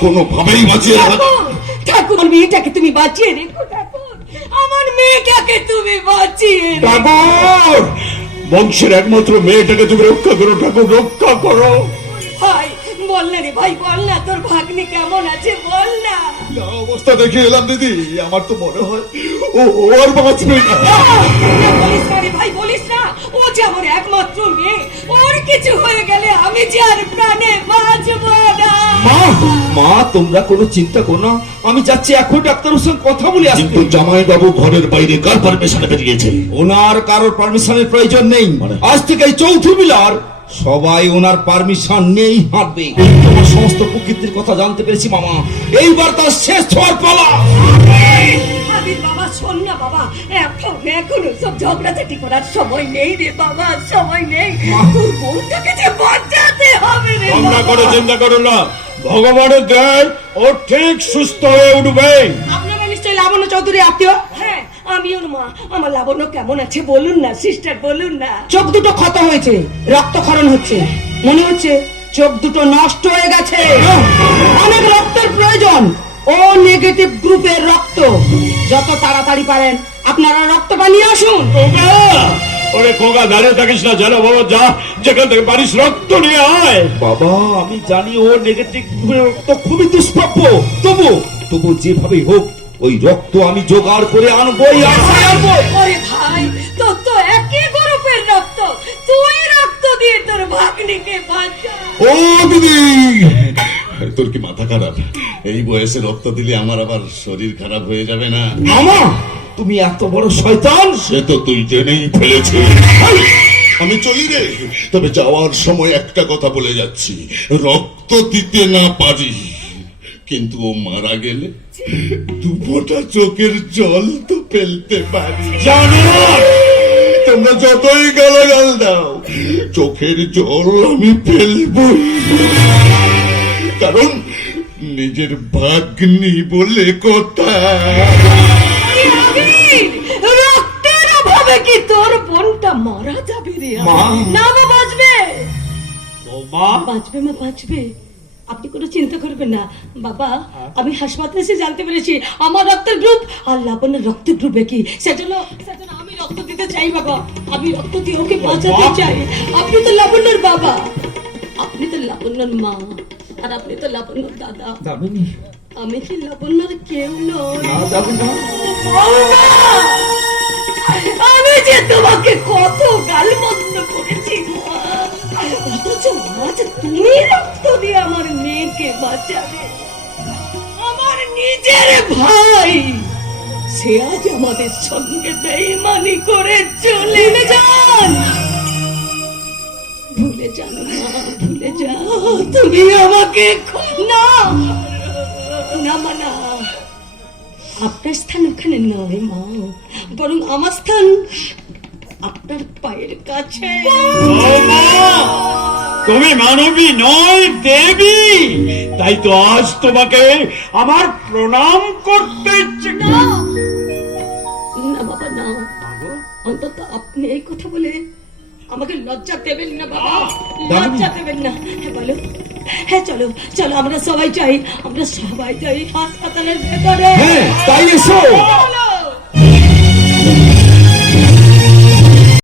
কোনোভাবেই বাঁচিয়ে রাখা ঠাকুর মেয়েটাকে তুমি বাঁচিয়ে রেখো ঠাকুর। আমার মেয়েটাকে তুমি বাঁচিয়ে ঠাকুর বংশের একমাত্র মেয়েটাকে তুমি রক্ষা করো ঠাকুর রক্ষা করো। ভাই বল না রে ভাই বল না তোর ভাগ্নি কেমন আছে বল না। অবস্থা দেখে এলাম দিদি আমার তো মনে হয় ও আর বাঁচবে না। না, বলিস না রে ভাই বলিস না। ও যে আমার একমাত্র মেয়ে ওর কিছু হয়ে গেলে আমি যে আর প্রাণে বাঁচবো। না মা তোমরা কোনো চিন্তা করো না। আমি যাচ্ছি এখন ডাক্তারের সঙ্গে কথা বলে কিন্তু জামাই বাবু ঘরের বাইরে কার পারমিশনে বেরিয়েছে ওনার কারোর পারমিশনের প্রয়োজন নেই। মানে? আজ থেকে এই চৌধুরী মিলার সবাই ওনার পারমিশন নেই হাঁটবে। তোমার সমস্ত প্রকৃতির কথা জানতে পেরেছি মামা। এইবার তার শেষ হওয়ার পালা। বাবা শোন না বাবা। এখন এখন সব ঝগড়াঝাটি করার সময় নেই রে বাবা সময় নেই। তোর বোনটাকে যে বাঁচাতে হবে রে চিন্তা করো না। ভগবানের দেয় ও ঠিক সুস্থ হয়ে উঠবে। আপনারা নিশ্চয়ই লাবণ্য চৌধুরী আত্মীয়? হ্যাঁ আমি ওর মা। আমার লাবণ্য কেমন আছে বলুন না সিস্টার বলুন না। চোখ দুটো ক্ষত হয়েছে রক্তক্ষরণ হচ্ছে। মনে হচ্ছে চোখ দুটো নষ্ট হয়ে গেছে। অনেক রক্তের প্রয়োজন। ও নেগেটিভ গ্রুপের রক্ত। যত তাড়াতাড়ি পারেন আপনারা রক্তটা নিয়ে আসুন। ওরে কোকা দাঁড়িয়ে থাকিস না জানো বাবা যা যেখান থেকে পারিস রক্ত নিয়ে আয়। বাবা আমি জানি ও নেগেটিভ রক্ত খুবই দুষ্প্রাপ্য। তবু তবু যেভাবে হোক ওই রক্ত আমি জোগাড় করে আনবোই আনবোই আনবোই ওরে ভাই তোর তো একই গ্রুপের রক্ত। তুই রক্ত দিয়ে তোর ভাগ্নিকে বাঁচা। ও দিদি! তোর কি মাথা খারাপ? এই বয়সে রক্ত দিলে আমার আবার শরীর খারাপ হয়ে যাবে না? মামা তুমি এত বড় শয়তান? সে তো তুই জেনেই ফেলেছিস আমি চলি রে। তবে যাওয়ার সময় একটা কথা বলে যাচ্ছি। রক্ত দিতে না পারি। কিন্তু ও মারা গেলে দু চোখের জল তো ফেলতে পারি। জানো, তোমরা যতই গালাগাল দাও, চোখের জল আমি ফেলবই। কারণ নিজের ভাগ্নি বলে কথা। রক্তের অভাবে কি তোর বোনটা মারা যাবে রে না মা বাঁচবে। বাঁচবে মা বাঁচবে। আপনি কোনো চিন্তা করবেন না। বাবা আমি হাসপাতালে এসে জানতে পেরেছি আমার রক্তের গ্রুপ আর লাবণ্যের রক্তের গ্রুপে কি? সেজন্য সেজন্য আমি রক্ত দিতে চাই বাবা। আমি রক্ত দিয়ে ওকে বাঁচাতে চাই। আপনি তো লাবণ্যর বাবা। আপনি তো লাবণ্যর মা। আর আপনি তো লাবণ্যর দাদা। আমি কি লাবণ্যর কেউ নই? না যাবে না বৌমা! আমি যে তোমাকে কত গালমন্দ করেছি অথচ আজ তুমি রক্ত দিয়ে আমার মেয়েকে বাঁচাবে আমার নিজের ভাই সে আজ আমাদের সঙ্গে বেইমানি করে চলে যান ভুলে যান মা ভুলে যাও। তুমি আমাকে না না না। আপনার স্থান ওখানে নয় মা। বরং আমার স্থান আপনার পায়ের কাছে। তুমি মানবী নয় দেবী! তাই তো আজ তোমাকে আমার প্রণাম করতে ইচ্ছে না। বাবা না। অন্তত আপনি এই কথা বলে আমাকে লজ্জা দেবেন না বাবা। লজ্জা দেবেন না। হ্যাঁ বলো। হ্যাঁ চলো চলো আমরা সবাই চাই আমরা সবাই চাই হাসপাতালের ভেতরে। হ্যাঁ তাই এসো।